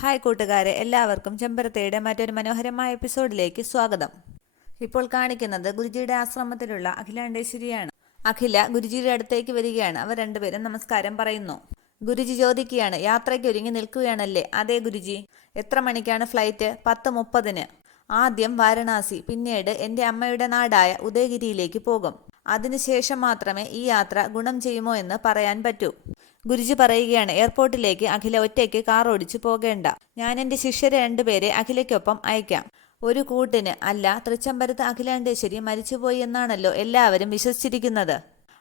Hi കൂട്ടുകാരെ, എല്ലാവർക്കും ചെമ്പരത്തിയുടെ മറ്റൊരു മനോഹരമായ എപ്പിസോഡിലേക്ക് സ്വാഗതം. ഇപ്പോൾ കാണിക്കുന്നത് ഗുരുജിയുടെ ആശ്രമത്തിലുള്ള അഖിലാണ്ടേശ്വരിയാണ്. അഖില ഗുരുജിയുടെ അടുത്തേക്ക് വരികയാണ്. അവർ രണ്ടുപേരും നമസ്കാരം പറയുന്നു. ഗുരുജി ചോദിക്കുകയാണ്, യാത്രയ്ക്ക് ഒരുങ്ങി നിൽക്കുകയാണല്ലേ? അതെ ഗുരുജി. എത്ര മണിക്കാണ് ഫ്ലൈറ്റ്? 10:30. ആദ്യം വാരണാസി, പിന്നീട് എൻ്റെ അമ്മയുടെ നാടായ ഉദയഗിരിയിലേക്ക് പോകും. അതിനുശേഷം മാത്രമേ ഈ യാത്ര ഗുണം ചെയ്യുമോ എന്ന് പറയാൻ പറ്റൂ. ഗുരുജി പറയുകയാണ്, എയർപോർട്ടിലേക്ക് അഖില ഒറ്റയ്ക്ക് കാർ ഓടിച്ചു പോകേണ്ട. ഞാൻ എൻ്റെ ശിഷ്യരെ രണ്ടുപേരെ അഖിലയ്ക്കൊപ്പം അയക്കാം. ഒരു കൂട്ടിന് അല്ല. തൃച്ചംബരത്ത് അഖിലാണ്ടേശ്വരി മരിച്ചുപോയി എന്നാണല്ലോ എല്ലാവരും വിശ്വസിച്ചിരിക്കുന്നത്.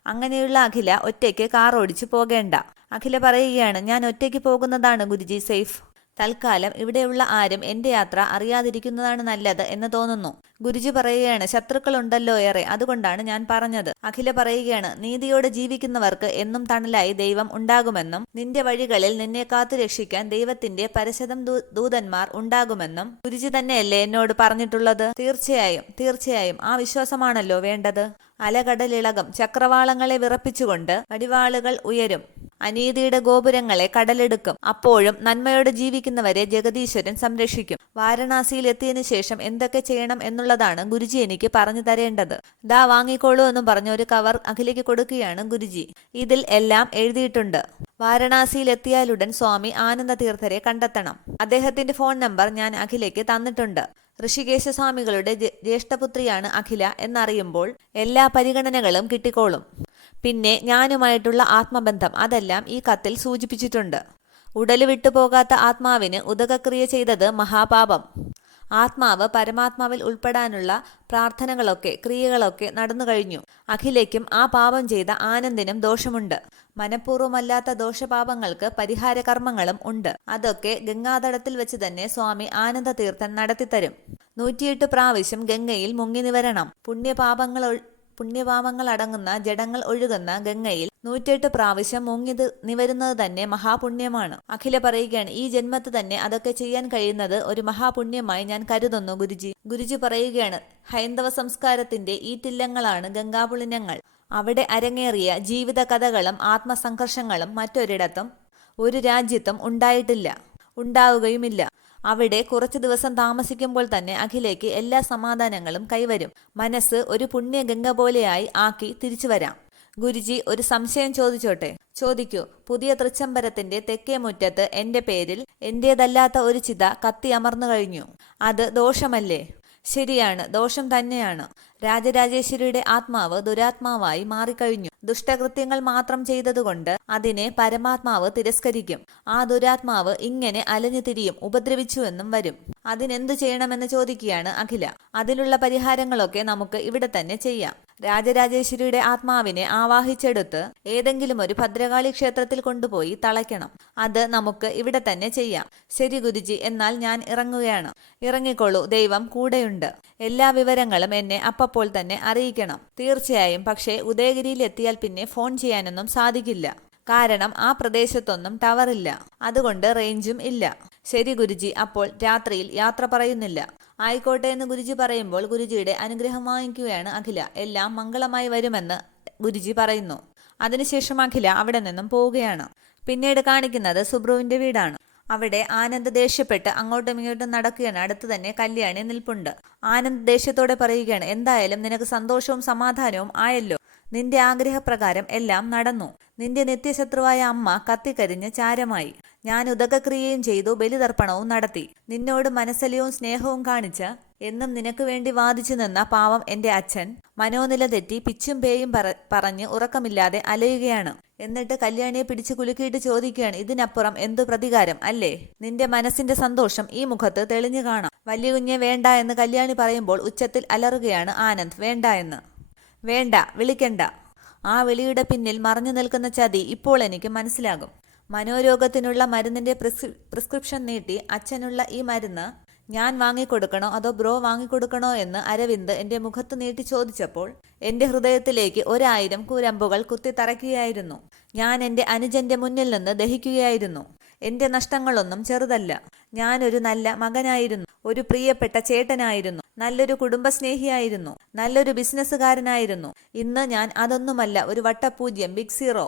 അങ്ങനെയുള്ള അഖില ഒറ്റയ്ക്ക് കാർ ഓടിച്ചു പോകേണ്ട. അഖില പറയുകയാണ്, ഞാൻ ഒറ്റയ്ക്ക് പോകുന്നതാണ് ഗുരുജി സേഫ്. തൽക്കാലം ഇവിടെയുള്ള ആരും എൻ്റെ യാത്ര അറിയാതിരിക്കുന്നതാണ് നല്ലത് എന്ന് തോന്നുന്നു. ഗുരുജി പറയുകയാണ്, ശത്രുക്കളുണ്ടല്ലോ ഏറെ, അതുകൊണ്ടാണ് ഞാൻ പറഞ്ഞത്. അഖില പറയുകയാണ്, നീതിയോടെ ജീവിക്കുന്നവർക്ക് എന്നും തണലായി ദൈവം ഉണ്ടാകുമെന്നും നിന്റെ വഴികളിൽ നിന്നെ കാത്തു രക്ഷിക്കാൻ ദൈവത്തിന്റെ പരശതം ദൂതന്മാർ ഉണ്ടാകുമെന്നും ഗുരുജി തന്നെയല്ലേ എന്നോട് പറഞ്ഞിട്ടുള്ളത്? തീർച്ചയായും ആ വിശ്വാസമാണല്ലോ വേണ്ടത്. അലകടലിളകം, ചക്രവാളങ്ങളെ വിറപ്പിച്ചുകൊണ്ട് വടിവാളുകൾ ഉയരും, അനീതിയുടെ ഗോപുരങ്ങളെ കടലെടുക്കും. അപ്പോഴും നന്മയോടെ ജീവിക്കുന്നവരെ ജഗദീശ്വരൻ സംരക്ഷിക്കും. വാരണാസിയിൽ എത്തിയതിനു ശേഷം എന്തൊക്കെ ചെയ്യണം എന്നുള്ളതാണ് ഗുരുജി എനിക്ക് പറഞ്ഞു തരേണ്ടത്. ദാ വാങ്ങിക്കോളൂ എന്നും പറഞ്ഞ ഒരു കവർ അഖിലയ്ക്ക് കൊടുക്കുകയാണ് ഗുരുജി. ഇതിൽ എല്ലാം എഴുതിയിട്ടുണ്ട്. വാരണാസിയിൽ എത്തിയാലുടൻ സ്വാമി ആനന്ദ തീർത്ഥരെ കണ്ടെത്തണം. അദ്ദേഹത്തിന്റെ ഫോൺ നമ്പർ ഞാൻ അഖിലയ്ക്ക് തന്നിട്ടുണ്ട്. ഋഷികേശ സ്വാമികളുടെ ജ്യേഷ്ഠപുത്രിയാണ് അഖില എന്നറിയുമ്പോൾ എല്ലാ പരിഗണനകളും കിട്ടിക്കോളും. പിന്നെ ഞാനുമായിട്ടുള്ള ആത്മബന്ധം, അതെല്ലാം ഈ കത്തിൽ സൂചിപ്പിച്ചിട്ടുണ്ട്. ഉടല് വിട്ടുപോകാത്ത ആത്മാവിന് ഉദകക്രിയ ചെയ്തത് മഹാപാപം. ആത്മാവ് പരമാത്മാവിൽ ഉൾപ്പെടാനുള്ള പ്രാർത്ഥനകളൊക്കെ ക്രിയകളൊക്കെ നടന്നു കഴിഞ്ഞു. അഖിലയ്ക്കും ആ പാപം ചെയ്ത ആനന്ദിനും ദോഷമുണ്ട്. മനഃപൂർവ്വമല്ലാത്ത ദോഷപാപങ്ങൾക്ക് പരിഹാര കർമ്മങ്ങളും ഉണ്ട്. അതൊക്കെ ഗംഗാതടത്തിൽ വെച്ച് തന്നെ സ്വാമി ആനന്ദ തീർത്ഥൻ നടത്തിത്തരും. 108 പ്രാവശ്യം ഗംഗയിൽ മുങ്ങി നിവരണം. പുണ്യപാപങ്ങൾ അടങ്ങുന്ന ജഡങ്ങൾ ഒഴുകുന്ന ഗംഗയിൽ 108 പ്രാവശ്യം മുങ്ങി നിവരുന്നത് തന്നെ മഹാപുണ്യമാണ്. അഖില പറയുകയാണ്, ഈ ജന്മത്ത് തന്നെ അതൊക്കെ ചെയ്യാൻ കഴിയുന്നത് ഒരു മഹാപുണ്യമായി ഞാൻ കരുതുന്നു ഗുരുജി. ഗുരുജി പറയുകയാണ്, ഹൈന്ദവ സംസ്കാരത്തിന്റെ ഈറ്റില്ലങ്ങളാണ് ഗംഗാപുളിനങ്ങൾ. അവിടെ അരങ്ങേറിയ ജീവിത കഥകളും ആത്മസംഘർഷങ്ങളും മറ്റൊരിടത്തും ഒരു രാജ്യത്തും ഉണ്ടായിട്ടില്ല, ഉണ്ടാവുകയുമില്ല. അവിടെ കുറച്ചു ദിവസം താമസിക്കുമ്പോൾ തന്നെ അഖിലേക്ക് എല്ലാ സമാധാനങ്ങളും കൈവരും. മനസ്സ് ഒരു പുണ്യഗംഗ പോലെയായി ആക്കി തിരിച്ചു വരാം. ഗുരുജി, ഒരു സംശയം ചോദിച്ചോട്ടെ? ചോദിക്കൂ. പുതിയ തൃച്ചംബരത്തിന്റെ തെക്കേ മുറ്റത്ത് എന്റെ പേരിൽ എന്റേതല്ലാത്ത ഒരു ചിത കത്തി അമർന്നു കഴിഞ്ഞു. അത് ദോഷമല്ലേ? ശരിയാണ്, ദോഷം തന്നെയാണ്. രാജരാജേശ്വരിയുടെ ആത്മാവ് ദുരാത്മാവായി മാറിക്കഴിഞ്ഞു. ദുഷ്ടകൃത്യങ്ങൾ മാത്രം ചെയ്തതുകൊണ്ട് അതിനെ പരമാത്മാവ് തിരസ്കരിക്കും. ആ ദുരാത്മാവ് ഇങ്ങനെ അലഞ്ഞു തിരിയും, ഉപദ്രവിച്ചുവെന്നും വരും. അതിനെന്തു ചെയ്യണമെന്ന് ചോദിക്കുകയാണ് അഖില. അതിനുള്ള പരിഹാരങ്ങളൊക്കെ നമുക്ക് ഇവിടെ തന്നെ ചെയ്യാം. രാജരാജേശ്വരിയുടെ ആത്മാവിനെ ആവാഹിച്ചെടുത്ത് ഏതെങ്കിലും ഒരു ഭദ്രകാളി ക്ഷേത്രത്തിൽ കൊണ്ടുപോയി തളയ്ക്കണം. അത് നമുക്ക് ഇവിടെ തന്നെ ചെയ്യാം. ശരി ഗുരുജി, എന്നാൽ ഞാൻ ഇറങ്ങുകയാണ്. ഇറങ്ങിക്കോളൂ, ദൈവം കൂടെയുണ്ട്. എല്ലാ വിവരങ്ങളും എന്നെ അപ്പോൾ തന്നെ അറിയിക്കണം. തീർച്ചയായും. പക്ഷേ ഉദയഗിരിയിൽ എത്തിയാൽ പിന്നെ ഫോൺ ചെയ്യാനൊന്നും സാധിക്കില്ല. കാരണം ആ പ്രദേശത്തൊന്നും ടവറില്ല, അതുകൊണ്ട് റേഞ്ചും ഇല്ല. ശരി ഗുരുജി, അപ്പോൾ രാത്രിയിൽ യാത്ര പറയുന്നില്ല. ആയിക്കോട്ടെ എന്ന് ഗുരുജി പറയുമ്പോൾ ഗുരുജിയുടെ അനുഗ്രഹം വാങ്ങിക്കുകയാണ് അഖില. എല്ലാം മംഗളമായി വരുമെന്ന് ഗുരുജി പറയുന്നു. അതിനുശേഷം അഖില അവിടെ നിന്നും പോവുകയാണ്. പിന്നീട് കാണിക്കുന്നത് സുബ്രുവിന്റെ വീടാണ്. അവിടെ ആനന്ദ് ദേഷ്യപ്പെട്ട് അങ്ങോട്ടും ഇങ്ങോട്ടും നടക്കുകയാണ്. അടുത്ത് തന്നെ കല്യാണി നിൽപ്പുണ്ട്. ആനന്ദ് ദേഷ്യത്തോടെ പറയുകയാണ്, എന്തായാലും നിനക്ക് സന്തോഷവും സമാധാനവും ആയല്ലോ. നിന്റെ ആഗ്രഹപ്രകാരം എല്ലാം നടന്നു. നിന്റെ നിത്യശത്രുവായ അമ്മ കത്തിക്കരിഞ്ഞ് ചാരമായി. ഞാൻ ഉദകക്രിയയും ചെയ്തു, ബലിതർപ്പണവും നടത്തി. നിന്നോട് മനസ്സലിയവും സ്നേഹവും കാണിച്ച് എന്നും നിനക്ക് വേണ്ടി വാദിച്ചു നിന്ന പാവം എന്റെ അച്ഛൻ മനോനില തെറ്റി പിച്ചും പേയും പറഞ്ഞ് ഉറക്കമില്ലാതെ അലയുകയാണ്. എന്നിട്ട് കല്യാണിയെ പിടിച്ചു കുലുക്കിയിട്ട് ചോദിക്കുകയാണ്, ഇതിനപ്പുറം എന്തു പ്രതികാരം അല്ലേ? നിന്റെ മനസ്സിന്റെ സന്തോഷം ഈ മുഖത്ത് തെളിഞ്ഞു കാണാം. വലിയ കുഞ്ഞെ വേണ്ട എന്ന് കല്യാണി പറയുമ്പോൾ ഉച്ചത്തിൽ അലറുകയാണ് ആനന്ദ്. വേണ്ട എന്ന്. വേണ്ട, വിളിക്കണ്ട. ആ വിളിയുടെ പിന്നിൽ മറഞ്ഞു നിൽക്കുന്ന ചതി ഇപ്പോൾ എനിക്ക് മനസ്സിലാകും. മനോരോഗത്തിനുള്ള മരുന്നിന്റെ പ്രിസ്ക്രിപ്ഷൻ നീട്ടി അച്ഛനുള്ള ഈ മരുന്ന് ഞാൻ വാങ്ങിക്കൊടുക്കണോ അതോ ബ്രോ വാങ്ങിക്കൊടുക്കണോ എന്ന് അരവിന്ദ് എന്റെ മുഖത്ത് നീട്ടി ചോദിച്ചപ്പോൾ എന്റെ ഹൃദയത്തിലേക്ക് 1000 കൂരമ്പുകൾ കുത്തിത്തറയ്ക്കുകയായിരുന്നു. ഞാൻ എന്റെ അനുജന്റെ മുന്നിൽ നിന്ന് ദഹിക്കുകയായിരുന്നു. എന്റെ നഷ്ടങ്ങളൊന്നും ചെറുതല്ല. ഞാനൊരു നല്ല മകനായിരുന്നു, ഒരു പ്രിയപ്പെട്ട ചേട്ടനായിരുന്നു, നല്ലൊരു കുടുംബസ്നേഹിയായിരുന്നു, നല്ലൊരു ബിസിനസ്സുകാരനായിരുന്നു. ഇന്ന് ഞാൻ അതൊന്നുമല്ല, ഒരു വട്ടപൂജ്യം, ബിഗ് സീറോ.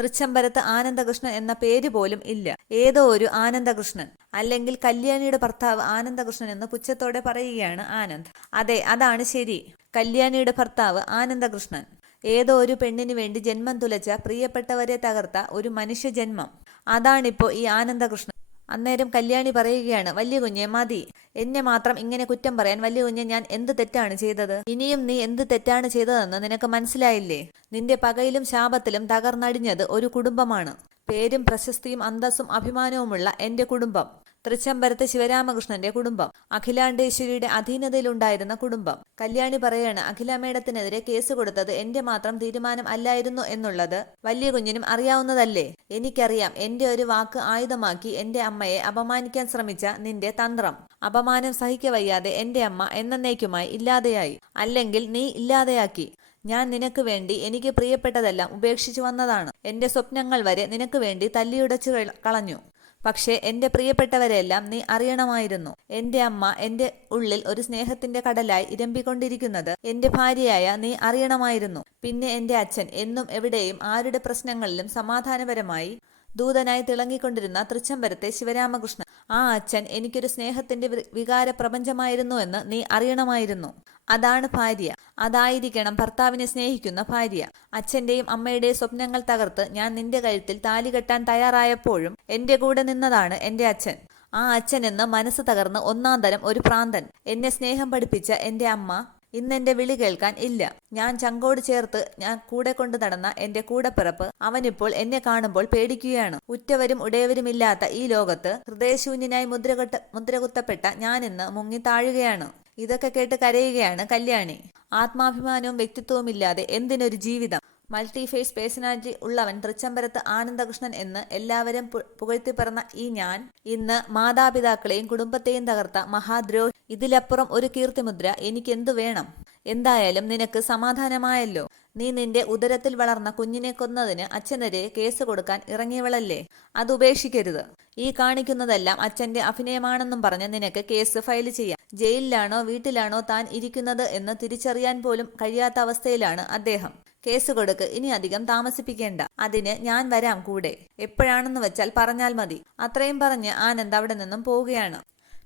തൃച്ചംബരത്ത് ആനന്ദകൃഷ്ണൻ എന്ന പേര് പോലും ഇല്ല. ഏതോ ഒരു ആനന്ദകൃഷ്ണൻ. അല്ലെങ്കിൽ കല്യാണിയുടെ ഭർത്താവ് ആനന്ദകൃഷ്ണൻ എന്ന് പുച്ഛത്തോടെ പറയുകയാണ് ആനന്ദ്. അതെ, അതാണ് ശരി. കല്യാണിയുടെ ഭർത്താവ് ആനന്ദകൃഷ്ണൻ. ഏതോ ഒരു പെണ്ണിനു വേണ്ടി ജന്മം തുലച്ച, പ്രിയപ്പെട്ടവരെ തകർത്ത ഒരു മനുഷ്യജന്മം. അതാണിപ്പോ ഈ ആനന്ദകൃഷ്ണൻ. അന്നേരം കല്യാണി പറയുകയാണ്, വലിയ കുഞ്ഞെ മതി. എന്നെ മാത്രം ഇങ്ങനെ കുറ്റം പറയാൻ വലിയ കുഞ്ഞെ ഞാൻ എന്ത് തെറ്റാണ് ചെയ്തത്? ഇനിയും നീ എന്ത് തെറ്റാണ് ചെയ്തതെന്ന് നിനക്ക് മനസ്സിലായില്ലേ? നിന്റെ പകയിലും ശാപത്തിലും തകർന്നടിഞ്ഞത് ഒരു കുടുംബമാണ്. പേരും പ്രശസ്തിയും അന്തസ്സും അഭിമാനവുമുള്ള എന്റെ കുടുംബം. തൃച്ചംബരത്ത് ശിവരാമകൃഷ്ണന്റെ കുടുംബം. അഖിലാണ്ടേശ്വരിയുടെ അധീനതയിലുണ്ടായിരുന്ന കുടുംബം. കല്യാണി പറയാണ്, അഖില മേഡത്തിനെതിരെ കേസ് കൊടുത്തത് എന്റെ മാത്രം തീരുമാനം അല്ലായിരുന്നു എന്നുള്ളത് വലിയ കുഞ്ഞിനും അറിയാവുന്നതല്ലേ? എനിക്കറിയാം, എന്റെ ഒരു വാക്ക് ആയുധമാക്കി എന്റെ അമ്മയെ അപമാനിക്കാൻ ശ്രമിച്ച നിന്റെ തന്ത്രം. അപമാനം സഹിക്കവയ്യാതെ എന്റെ അമ്മ എന്നേക്കുമായി ഇല്ലാതെയായി. അല്ലെങ്കിൽ നീ ഇല്ലാതെയാക്കി. ഞാൻ നിനക്ക് വേണ്ടി എനിക്ക് പ്രിയപ്പെട്ടതെല്ലാം ഉപേക്ഷിച്ചു വന്നതാണ്. എന്റെ സ്വപ്നങ്ങൾ വരെ നിനക്ക് വേണ്ടി തല്ലിയുടച്ചു കളഞ്ഞു. പക്ഷേ എന്റെ പ്രിയപ്പെട്ടവരെല്ലാം നീ അറിയണമായിരുന്നു. എന്റെ അമ്മ എന്റെ ഉള്ളിൽ ഒരു സ്നേഹത്തിന്റെ കടലായി ഇരമ്പിക്കൊണ്ടിരിക്കുന്നത് എന്റെ ഭാര്യയായ നീ അറിയണമായിരുന്നു. പിന്നെ എന്റെ അച്ഛൻ എന്നും എവിടെയും ആരുടെ പ്രശ്നങ്ങളിലും സമാധാനപരമായി ദൂതനായി തിളങ്ങിക്കൊണ്ടിരുന്ന തൃച്ചംബരത്തെ ശിവരാമകൃഷ്ണൻ. ആ അച്ഛൻ എനിക്കൊരു സ്നേഹത്തിന്റെ വികാര പ്രപഞ്ചമായിരുന്നു എന്ന് നീ അറിയണമായിരുന്നു. അതാണ് ഭാര്യ. അതായിരിക്കണം ഭർത്താവിനെ സ്നേഹിക്കുന്ന ഭാര്യ. അച്ഛന്റെയും അമ്മയുടെയും സ്വപ്നങ്ങൾ തകർത്ത് ഞാൻ നിന്റെ കഴുത്തിൽ താലി കെട്ടാൻ തയ്യാറായപ്പോഴും എന്റെ കൂടെ നിന്നതാണ് എന്റെ അച്ഛൻ. ആ അച്ഛനെന്ന് മനസ്സ് തകർന്ന് ഒന്നാം തരം ഒരു പ്രാന്തൻ. എന്നെ സ്നേഹം പഠിപ്പിച്ച എന്റെ അമ്മ ഇന്നെന്റെ വിളി കേൾക്കാൻ ഇല്ല. ഞാൻ ചങ്കോട് ചേർത്ത് ഞാൻ കൂടെ കൊണ്ടു നടന്ന എന്റെ കൂടപ്പിറപ്പ് അവനിപ്പോൾ എന്നെ കാണുമ്പോൾ പേടിക്കുകയാണ്. ഉറ്റവരും ഉടയവരുമില്ലാത്ത ഈ ലോകത്ത് ഹൃദയശൂന്യനായി മുദ്രകുത്തപ്പെട്ട ഞാനിന്ന് മുങ്ങി താഴുകയാണ്. ഇതൊക്കെ കേട്ട് കരയുകയാണ് കല്യാണി. ആത്മാഭിമാനവും വ്യക്തിത്വവുമില്ലാതെ എന്തിനൊരു ജീവിതം? മൾട്ടിഫേസ് പേഴ്സണാലിറ്റി ഉള്ളവൻ തൃച്ചംബരത്ത് ആനന്ദകൃഷ്ണൻ എന്ന് എല്ലാവരും പുകഴ്ത്തി പറഞ്ഞ ഈ ഞാൻ ഇന്ന് മാതാപിതാക്കളെയും കുടുംബത്തെയും തകർത്ത മഹാദ്രോഹി. ഇതിലപ്പുറം ഒരു കീർത്തിമുദ്ര എനിക്കെന്തു വേണം? എന്തായാലും നിനക്ക് സമാധാനമായല്ലോ. നീ നിന്റെ ഉദരത്തിൽ വളർന്ന കുഞ്ഞിനെ കൊന്നതിന് അച്ഛനെതിരെ കേസ് കൊടുക്കാൻ ഇറങ്ങിയവളല്ലേ? അത് ഉപേക്ഷിക്കരുത്. ഈ കാണിക്കുന്നതെല്ലാം അച്ഛന്റെ അഭിനയമാണെന്നും പറഞ്ഞ് നിനക്ക് കേസ് ഫയൽ ചെയ്യാം. ജയിലിലാണോ വീട്ടിലാണോ താൻ ഇരിക്കുന്നത് എന്ന് തിരിച്ചറിയാൻ പോലും കഴിയാത്ത അവസ്ഥയിലാണ് അദ്ദേഹം. കേസ് കൊടുക്ക്, ഇനി അധികം താമസിപ്പിക്കേണ്ട. അതിന് ഞാൻ വരാം കൂടെ. എപ്പോഴാണെന്ന് വെച്ചാൽ പറഞ്ഞാൽ മതി. അത്രയും പറഞ്ഞ് ആനന്ദ് അവിടെ നിന്നും പോവുകയാണ്.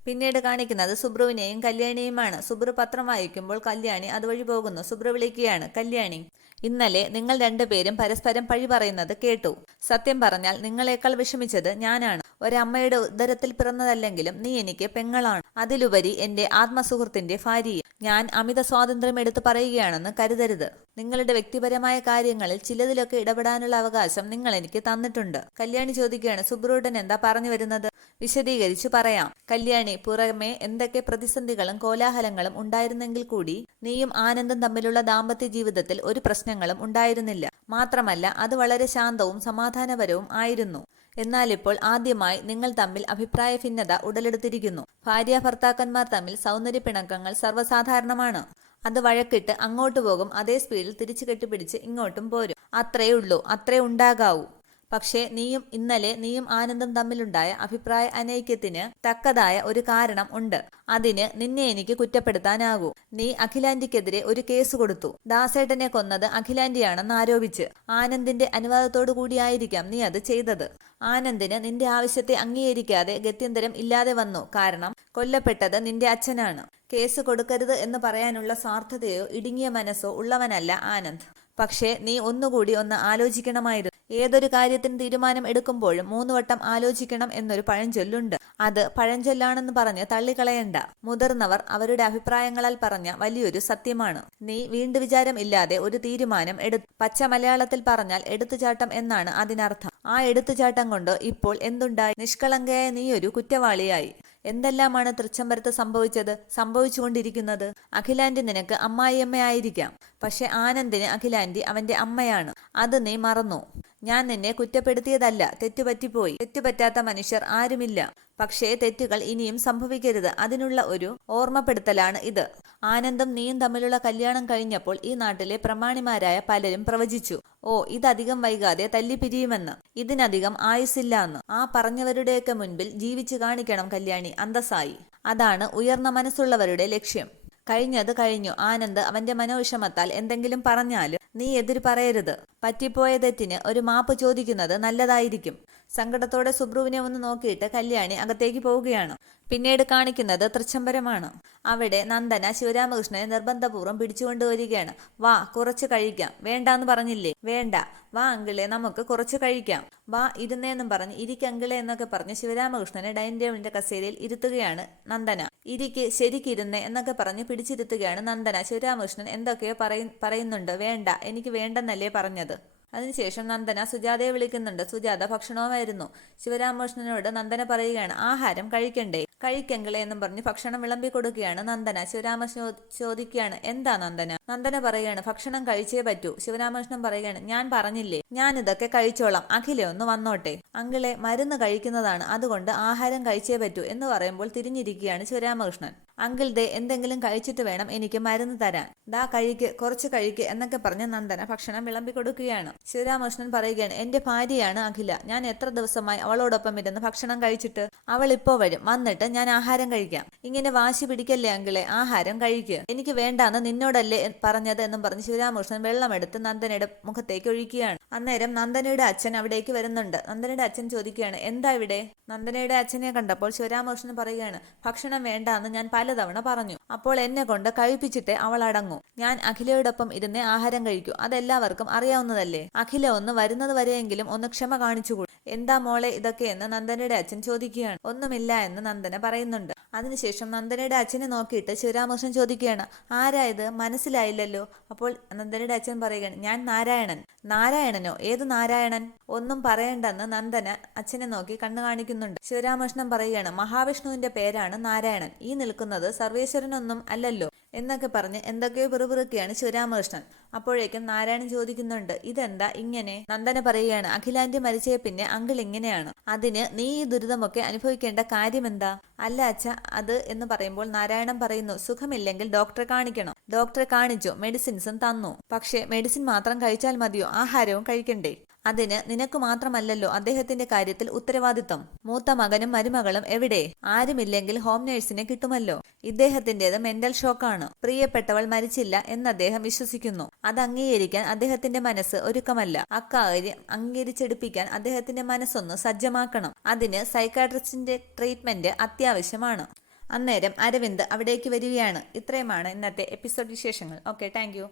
പിന്നീട് കാണിക്കുന്നത് സുബ്രുവിനെയും കല്യാണിയുമാണ്. സുബ്രു പത്രം വായിക്കുമ്പോൾ കല്യാണി അതുവഴി പോകുന്നു. സുബ്രു വിളിക്കുകയാണ്, കല്യാണി, ഇന്നലെ നിങ്ങൾ രണ്ടുപേരും പരസ്പരം പഴി പറയുന്നത് കേട്ടു. സത്യം പറഞ്ഞാൽ നിങ്ങളെക്കാൾ വിഷമിച്ചത് ഞാനാണ്. ഒരമ്മയുടെ ഉദരത്തിൽ പിറന്നതല്ലെങ്കിലും നീ എനിക്ക് പെങ്ങളാണ്. അതിലുപരി എന്റെ ആത്മസുഹൃത്തിന്റെ ഭാര്യയും. ഞാൻ അമിത സ്വാതന്ത്ര്യം എടുത്തു പറയുകയാണെന്ന് കരുതരുത്. നിങ്ങളുടെ വ്യക്തിപരമായ കാര്യങ്ങളിൽ ചിലതിലൊക്കെ ഇടപെടാനുള്ള അവകാശം നിങ്ങൾ എനിക്ക് തന്നിട്ടുണ്ട്. കല്യാണി ചോദിക്കുകയാണ്, സുബ്രുട്ടൻ എന്താ പറഞ്ഞു വരുന്നത്? വിശദീകരിച്ചു പറയാം. കല്യാണി, പുറമെ എന്തൊക്കെ പ്രതിസന്ധികളും കോലാഹലങ്ങളും ഉണ്ടായിരുന്നെങ്കിൽ കൂടി നീയും ആനന്ദും തമ്മിലുള്ള ദാമ്പത്യ ജീവിതത്തിൽ ഒരു പ്രശ്നങ്ങളും ഉണ്ടായിരുന്നില്ല. മാത്രമല്ല അത് വളരെ ശാന്തവും സമാധാനപരവും ആയിരുന്നു. എന്നാലിപ്പോൾ ആദ്യമായി നിങ്ങൾ തമ്മിൽ അഭിപ്രായ ഭിന്നത ഉടലെടുത്തിരിക്കുന്നു. ഭാര്യ ഭർത്താക്കന്മാർ തമ്മിൽ സൗന്ദര്യ പിണക്കങ്ങൾ സർവ്വസാധാരണമാണ്. അത് വഴക്കിട്ട് അങ്ങോട്ട് പോകും, അതേ സ്പീഡിൽ തിരിച്ചു കെട്ടിപ്പിടിച്ച് ഇങ്ങോട്ടും പോരും. അത്രേ ഉള്ളൂ, അത്രേ ഉണ്ടാകാവൂ. പക്ഷേ ഇന്നലെ നീയും ആനന്ദും തമ്മിലുണ്ടായ അഭിപ്രായ അനൈക്യത്തിന് തക്കതായ ഒരു കാരണം ഉണ്ട്. അതിന് നിന്നെ എനിക്ക് കുറ്റപ്പെടുത്താനാകൂ. നീ അഖിലാന്റിക്കെതിരെ ഒരു കേസ് കൊടുത്തു. ദാസേട്ടനെ കൊന്നത് അഖിലാന്റിയാണെന്ന് ആരോപിച്ച്. ആനന്ദിന്റെ അനുവാദത്തോടു കൂടിയായിരിക്കാം നീ അത് ചെയ്തത്. ആനന്ദിന് നിന്റെ ആവശ്യത്തെ അംഗീകരിക്കാതെ ഗത്യന്തരം ഇല്ലാതെ വന്നു. കാരണം കൊല്ലപ്പെട്ടത് നിന്റെ അച്ഛനാണ്. കേസ് കൊടുക്കരുത് എന്ന് പറയാനുള്ള സ്വാർത്ഥതയോ ഇടുങ്ങിയ മനസ്സോ ഉള്ളവനല്ല ആനന്ദ്. പക്ഷേ നീ ഒന്നുകൂടി ആലോചിക്കണമായിരുന്നു. ഏതൊരു കാര്യത്തിന് തീരുമാനം എടുക്കുമ്പോഴും 3 വട്ടം ആലോചിക്കണം എന്നൊരു പഴഞ്ചൊല്ലുണ്ട്. അത് പഴഞ്ചൊല്ലാണെന്ന് പറഞ്ഞ് തള്ളിക്കളയണ്ട. മുതിർന്നവർ അവരുടെ അഭിപ്രായങ്ങളാൽ പറഞ്ഞ വലിയൊരു സത്യമാണ്. നീ വീണ്ടു വിചാരം ഇല്ലാതെ ഒരു തീരുമാനം എടുത്തു. പച്ച മലയാളത്തിൽ പറഞ്ഞാൽ എടുത്തുചാട്ടം എന്നാണ് അതിനർത്ഥം. ആ എടുത്തുചാട്ടം കൊണ്ട് ഇപ്പോൾ എന്തുണ്ടായി? നിഷ്കളങ്കയായ നീയൊരു കുറ്റവാളിയായി. എന്തെല്ലാമാണ് തൃച്ചംബരത്ത് സംഭവിച്ചുകൊണ്ടിരിക്കുന്നത്? അഖിലാന്റി നിനക്ക് അമ്മായിയമ്മയായിരിക്കാം. പക്ഷെ ആനന്ദിന് അഖിലാന്റി അവന്റെ അമ്മയാണ്. അത് നീ മറന്നു. ഞാൻ നിന്നെ കുറ്റപ്പെടുത്തിയതല്ല, തെറ്റുപറ്റിപ്പോയി. തെറ്റുപറ്റാത്ത മനുഷ്യർ ആരുമില്ല. പക്ഷേ തെറ്റുകൾ ഇനിയും സംഭവിക്കരുത്. അതിനുള്ള ഒരു ഓർമ്മപ്പെടുത്തലാണ് ഇത്. ആനന്ദും നീയും തമ്മിലുള്ള കല്യാണം കഴിഞ്ഞപ്പോൾ ഈ നാട്ടിലെ പ്രമാണിമാരായ പലരും പ്രവചിച്ചു, ഇതധികം വൈകാതെ തല്ലിപ്പിരിയുമെന്ന്, ഇതിനധികം ആയുസ്സില്ലാന്ന്. ആ പറഞ്ഞവരുടെയൊക്കെ മുൻപിൽ ജീവിച്ചു കാണിക്കണം കല്യാണി, അന്തസ്സായി. അതാണ് ഉയർന്ന മനസ്സുള്ളവരുടെ ലക്ഷ്യം. കഴിഞ്ഞത് കഴിഞ്ഞു. ആനന്ദ് അവന്റെ മനോവിഷമത്താൽ എന്തെങ്കിലും പറഞ്ഞാലും നീ എതിര് പറയരുത്. പറ്റിപ്പോയ തെറ്റിന് ഒരു മാപ്പ് ചോദിക്കുന്നത് നല്ലതായിരിക്കും. സങ്കടത്തോടെ സുബ്രുവിനെ ഒന്ന് നോക്കിയിട്ട് കല്യാണി അകത്തേക്ക് പോവുകയാണ്. പിന്നീട് കാണിക്കുന്നത് തൃച്ചംബരമാണ്. അവിടെ നന്ദന ശിവരാമകൃഷ്ണനെ നിർബന്ധപൂർവ്വം പിടിച്ചുകൊണ്ടുവരികയാണ്. വാ, കുറച്ച് കഴിക്കാം. വേണ്ടാന്ന് പറഞ്ഞില്ലേ? വേണ്ട. വാ അങ്കിളെ, നമുക്ക് കുറച്ച് കഴിക്കാം. വാ ഇരുന്നേന്നും പറഞ്ഞ് ഇരിക്കങ്കിളെ എന്നൊക്കെ പറഞ്ഞ് ശിവരാമകൃഷ്ണനെ ഡൈനിങ് ടേബിളിന്റെ കസേരയിൽ ഇരുത്തുകയാണ് നന്ദന. ഇരിക്ക്, ശരിക്കിരുന്നേ എന്നൊക്കെ പറഞ്ഞ് പിടിച്ചിരുത്തുകയാണ് നന്ദന. ശിവരാമകൃഷ്ണൻ എന്തൊക്കെയോ പറയുന്നുണ്ട്. വേണ്ട, എനിക്ക് വേണ്ടെന്നല്ലേ പറഞ്ഞത്. അതിനുശേഷം നന്ദന സുജാതയെ വിളിക്കുന്നുണ്ട്. സുജാത ഭക്ഷണവുമായിരുന്നു. ശിവരാമകൃഷ്ണനോട് നന്ദന പറയുകയാണ്, ആഹാരം കഴിക്കണ്ടേ? കഴിക്കെങ്കിളെ എന്നും പറഞ്ഞ് ഭക്ഷണം വിളമ്പി കൊടുക്കുകയാണ് നന്ദന. ശിവരാമകൃഷ്ണൻ ചോദിക്കുകയാണ്, എന്താ നന്ദന? നന്ദന പറയുകയാണ്, ഭക്ഷണം കഴിച്ചേ പറ്റൂ. ശിവരാമകൃഷ്ണൻ പറയുകയാണ്, ഞാൻ പറഞ്ഞില്ലേ, ഞാൻ ഇതൊക്കെ കഴിച്ചോളാം. അഖിലെ ഒന്ന് വന്നോട്ടെ. അങ്കിളെ, മരുന്ന് കഴിക്കുന്നതാണ്, അതുകൊണ്ട് ആഹാരം കഴിച്ചേ പറ്റൂ എന്ന് പറയുമ്പോൾ തിരിഞ്ഞിരിക്കുകയാണ് ശിവരാമകൃഷ്ണൻ. അങ്കിൾ ദേ എന്തെങ്കിലും കഴിച്ചിട്ട് വേണം എനിക്ക് മരുന്ന് തരാൻ. ദാ കഴിക്ക്, കുറച്ച് കഴിക്ക് എന്നൊക്കെ പറഞ്ഞ് നന്ദന ഭക്ഷണം വിളമ്പി കൊടുക്കുകയാണ്. ശിവരാമകൃഷ്ണൻ പറയുകയാണ്, എന്റെ ഭാര്യയാണ് അഖില. ഞാൻ എത്ര ദിവസമായി അവളോടൊപ്പം ഇരുന്ന് ഭക്ഷണം കഴിച്ചിട്ട്. അവൾ ഇപ്പോ വരും, വന്നിട്ട് ഞാൻ ആഹാരം കഴിക്കാം. ഇങ്ങനെ വാശി പിടിക്കല്ലേ അങ്കിളെ, ആഹാരം കഴിക്ക്. എനിക്ക് വേണ്ടാന്ന് നിന്നോടല്ലേ പറഞ്ഞത് എന്നും പറഞ്ഞ് ശിവരാമകൃഷ്ണൻ വെള്ളമെടുത്ത് നന്ദനയുടെ മുഖത്തേക്ക് ഒഴിക്കുകയാണ്. അന്നേരം നന്ദനയുടെ അച്ഛൻ അവിടേക്ക് വരുന്നുണ്ട്. നന്ദനയുടെ അച്ഛൻ ചോദിക്കുകയാണ്, എന്താ ഇവിടെ? നന്ദനയുടെ അച്ഛനെ കണ്ടപ്പോൾ ശിവരാമകൃഷ്ണൻ പറയുകയാണ്, ഭക്ഷണം വേണ്ടാന്ന് ഞാൻ പലതവണ പറഞ്ഞു. അപ്പോൾ എന്നെ കൊണ്ട് കഴിപ്പിച്ചിട്ടേ അവൾ അടങ്ങൂ. ഞാൻ അഖിലയോടൊപ്പം ഇരുന്നേ ആഹാരം കഴിക്കൂ. അതെല്ലാവർക്കും അറിയാവുന്നതല്ലേ. അഖില ഒന്ന് വരുന്നത് വരെയെങ്കിലും ഒന്ന് ക്ഷമ കാണിച്ചുകൂടും. എന്താ മോളെ ഇതൊക്കെ എന്ന് നന്ദനയുടെ അച്ഛൻ ചോദിക്കുകയാണ്. ഒന്നുമില്ല എന്ന് നന്ദന പറയുന്നുണ്ട്. അതിനുശേഷം നന്ദനയുടെ അച്ഛനെ നോക്കിയിട്ട് ശിവരാമകൃഷ്ണൻ ചോദിക്കുകയാണ്, ആരാ ഇത്? മനസ്സിലായില്ലല്ലോ. അപ്പോൾ നന്ദനയുടെ അച്ഛൻ പറയുകയാണ്, ഞാൻ നാരായണൻ. നാരായണനോ? ഏത് നാരായണൻ? ഒന്നും പറയണ്ടെന്ന് നന്ദന അച്ഛനെ നോക്കി കണ്ണു കാണിക്കുന്നുണ്ട്. ശിവരാമകൃഷ്ണൻ പറയുകയാണ്, മഹാവിഷ്ണുവിന്റെ പേരാണ് നാരായണൻ. ഈ നിൽക്കുന്നത് സർവേശ്വരനൊന്നും അല്ലല്ലോ എന്നൊക്കെ പറഞ്ഞ് എന്തൊക്കെയോ പിറുപിറുക്കുകയാണ് ശിവരാമകൃഷ്ണൻ. അപ്പോഴേക്കും നാരായണൻ ചോദിക്കുന്നുണ്ട്, ഇതെന്താ ഇങ്ങനെ? നന്ദന പറയുകയാണ്, അഖിലാന്റി മരിച്ചേ പിന്നെ അങ്കിൾ ഇങ്ങനെയാണ്. അതിന് നീ ഈ ദുരിതമൊക്കെ അനുഭവിക്കേണ്ട കാര്യമെന്താ? അല്ല അച്ഛ അത് എന്ന് പറയുമ്പോൾ നാരായണൻ പറയുന്നു, സുഖമില്ലെങ്കിൽ ഡോക്ടറെ കാണിക്കണം. ഡോക്ടറെ കാണിച്ചു, മെഡിസിൻസും തന്നു. പക്ഷേ മെഡിസിൻ മാത്രം കഴിച്ചാൽ മതിയോ? ആഹാരവും കഴിക്കണ്ടേ? അതിന് നിനക്ക് മാത്രമല്ലല്ലോ അദ്ദേഹത്തിന്റെ കാര്യത്തിൽ ഉത്തരവാദിത്തം. മൂത്ത മകനും മരുമകളും എവിടെ? ആരുമില്ലെങ്കിൽ ഹോം നേഴ്സിനെ കിട്ടുമല്ലോ. ഇദ്ദേഹത്തിന്റേത് മെന്റൽ ഷോക്കാണ്. പ്രിയപ്പെട്ടവൾ മരിച്ചില്ല എന്ന് അദ്ദേഹം വിശ്വസിക്കുന്നു. അത് അംഗീകരിക്കാൻ അദ്ദേഹത്തിന്റെ മനസ്സ് ഒരുക്കമല്ല. അക്കാര്യം അംഗീകരിച്ചെടുപ്പിക്കാൻ അദ്ദേഹത്തിന്റെ മനസ്സൊന്ന് സജ്ജമാക്കണം. അതിന് സൈക്കാട്രിസ്റ്റിന്റെ ട്രീറ്റ്മെന്റ് അത്യാവശ്യമാണ്. അന്നേരം അരവിന്ദ് അവിടേക്ക് വരികയാണ്. ഇത്രയുമാണ് ഇന്നത്തെ എപ്പിസോഡ് വിശേഷങ്ങൾ. Okay, thank you.